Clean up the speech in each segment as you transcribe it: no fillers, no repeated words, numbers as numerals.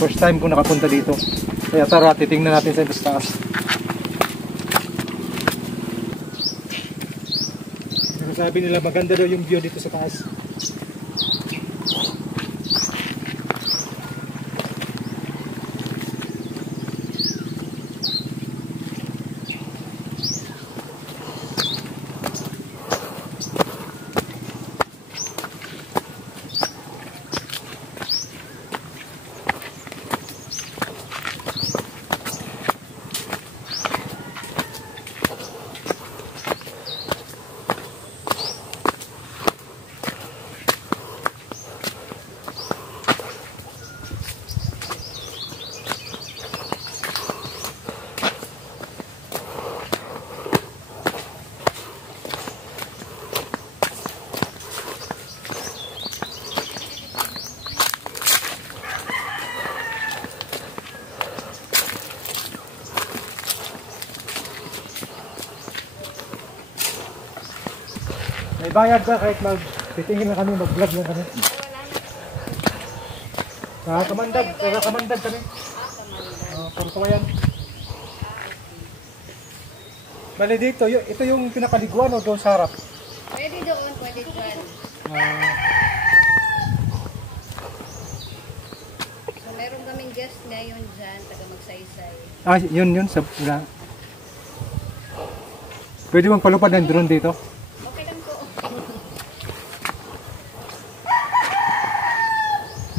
First time ko nakapunta dito. Kaya tara, titingnan natin sa taas. Sabi nila maganda daw yung view dito sa taas. May bayad ba kahit titingin na kami, mag-vlog na kami? Kamandag kami. Porto yan. Bali dito, ito yung pinapaliguan o doon sa harap? Pwede doon, pwede doon. So meron kaming guest ngayon dyan, taga Magsaysay. Yun. Pwede bang palupad ng drone dito?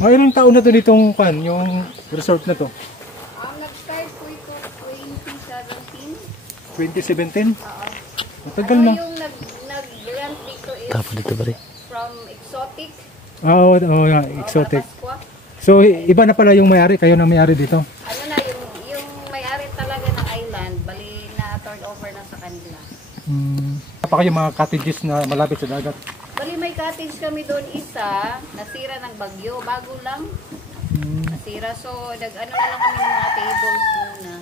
Mga ilang taon na to ditong yung resort na to? Nag-start po ito 2017? 2017. Oo. Matagal na. Yung nag-grant dito is dito ba rin? From Exotic. Oo, Exotic. So, iba na pala yung may-ari, kayo na may-ari dito? Ano na, yung may-ari talaga ng island, bali na turn over na sa kanila. Baka yung mga cottages na malapit sa dagat? Bali may cottage kami doon isa, nasira ng bagyo, bago lang. Nasira, so nag-ano na lang kami ng mga tables muna.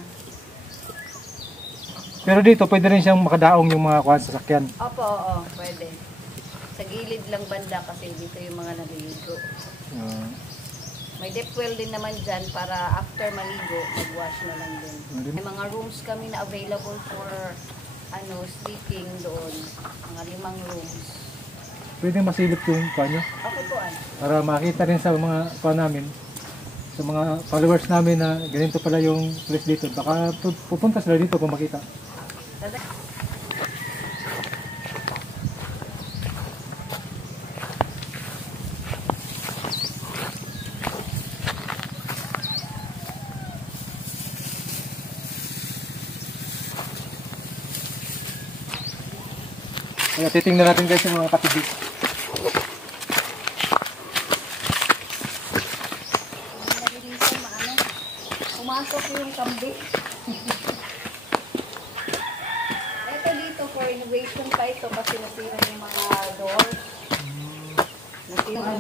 Pero dito, pwede rin siyang makadaong yung mga sasakyan? Opo, oo, pwede. Sa gilid lang banda kasi dito yung mga naliligo. May deep well din naman dyan para after maligo, mag-wash na lang din. May mga rooms kami na available for sleeping doon. Mga 5 rooms. Pwede masilip yung nyo? Okay po, para makita rin sa mga namin, sa mga followers namin na ganito pala yung place dito. Baka pupunta sila dito kung makita. Kaya titingnan natin guys yung mga katibig. Pumasok yung kambi. Ito dito for innovation pa ito kasi nasira yung mga doors. Nasira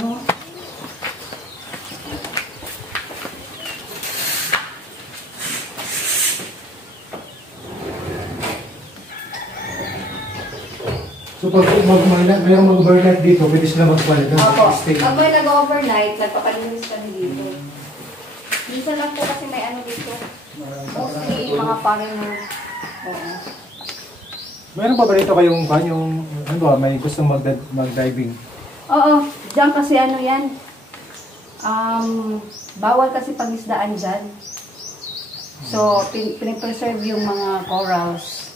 So pag mayroong mag-overnight dito, pwede sila mag-kuwalit. Opo. Pag may nag-overnight, nagpapalinis kami dito. Minsan lang po kasi may dito. Mostly mga foreigner. Oo. Mayroon pa ba rito kayong may gustong mag-diving? Oo. Diyan kasi yan. Bawal kasi pangisdaan dyan. So, pinipreserve yung mga corals.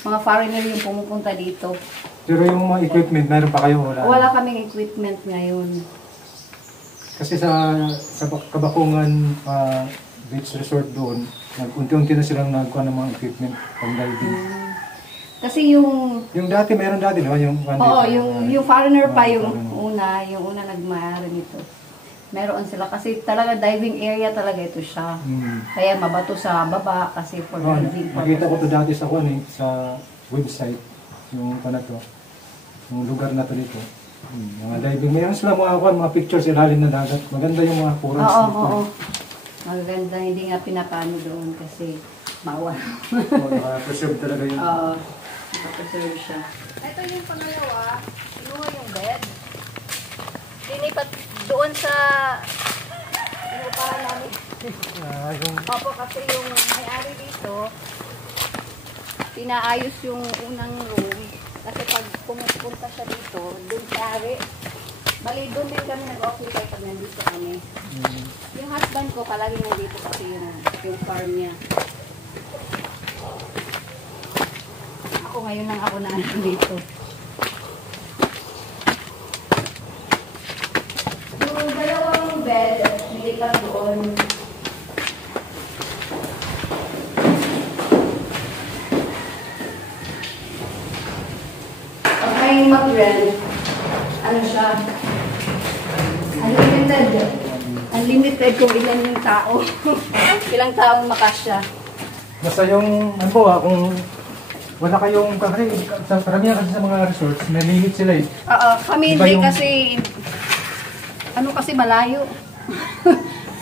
Mga foreigner yung pumupunta dito. Pero yung mga equipment, meron pa kayo? Wala kaming equipment ngayon. Kasi sa Kabakungan Beach Resort doon, unti-unti na silang nagkuha ng mga equipment pang diving. Kasi yung dati, meron dati, diba? yung foreigner pa yung una nagmayari nito. Meron sila kasi talaga diving area talaga ito siya. Kaya mabato sa baba kasi for diving. Nakita ko to dati sa website, yung lugar na to dito. Mga diving, mayroon sila mga pictures ilalim na dagat. Maganda yung mga corals. Oo. Maganda, hindi nga pinapano doon kasi bawal. Naka-preserve talaga yun. Oo, naka-preserve siya. Ito yung pangalawa, kinuha yung bed. Dinipat doon sa inupahan namin. Yung Opo, kasi yung may-ari dito, pinaayos yung unang room. Kasi pag pumupunta siya dito, dun sa ari, bali dun din kami nag-occupy pag nandito kami. Yung husband ko, palagi nandito kasi yung farm niya. Ako ngayon lang ako na nandito. Yung dalawang bed, nilipat doon. Pag may mag-rent, ano siya? Unlimited. Unlimited kung ilan yung tao. Ilang taong makasya. basta yung, ano po kung wala kayong, kasi sa karamihan kasi sa mga resorts, may limit sila eh. Oo, kami Iba hindi yung- kasi, ano kasi malayo.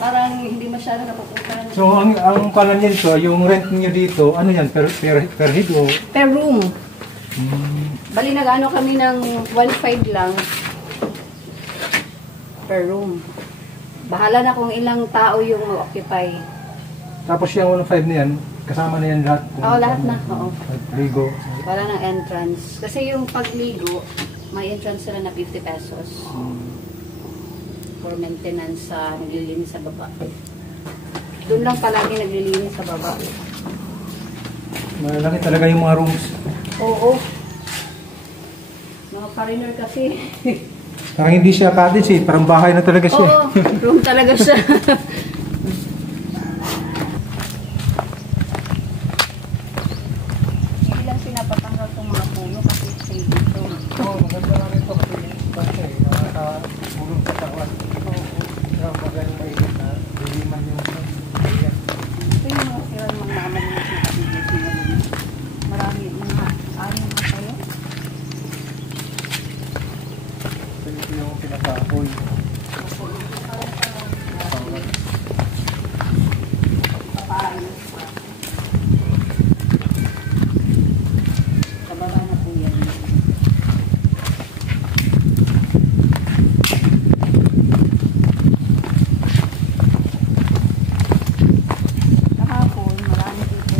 Parang hindi masyado napupuntahan. So, ang pala niyan so, yung rent niyo dito, ano yan, per head o? Per room. Hmm, Bali nag-ano kami ng 1.5 lang per room. Bahala na kung ilang tao yung occupy. tapos yung 1.5 na yan, kasama na yan lahat? Oo, lahat na. Oo. Ligo. Wala ng entrance. Kasi yung pagligo, may entrance sila na 50 pesos for maintenance sa naglilinis sa baba. Doon lang palagi naglilinis sa baba. Malaki talaga yung mga rooms. Oo. Mga foreigner kasi. Parang hindi siya cottage eh, parang bahay na talaga siya. Oo, room talaga siya. Hindi lang pinapatanggal itong mga puno kasi stay dito. Oo, maganda nga rin ito kasi nakakatulong sa kawan. Pero magaling mainit na, liliman yung Ito yung mga sirang mga mamalinis na kapigil nila. Marami, mga anim na kayo. ito yung pinaka-hole. Papaayos pa. Sa baba na po yan. Kahapon, marami dito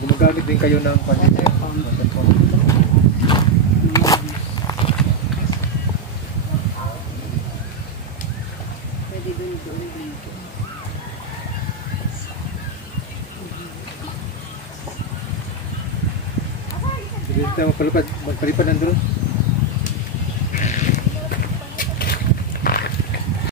Gumagamit din kayo ng Pwede doon dito. Hindi tayo magpalipad nandun.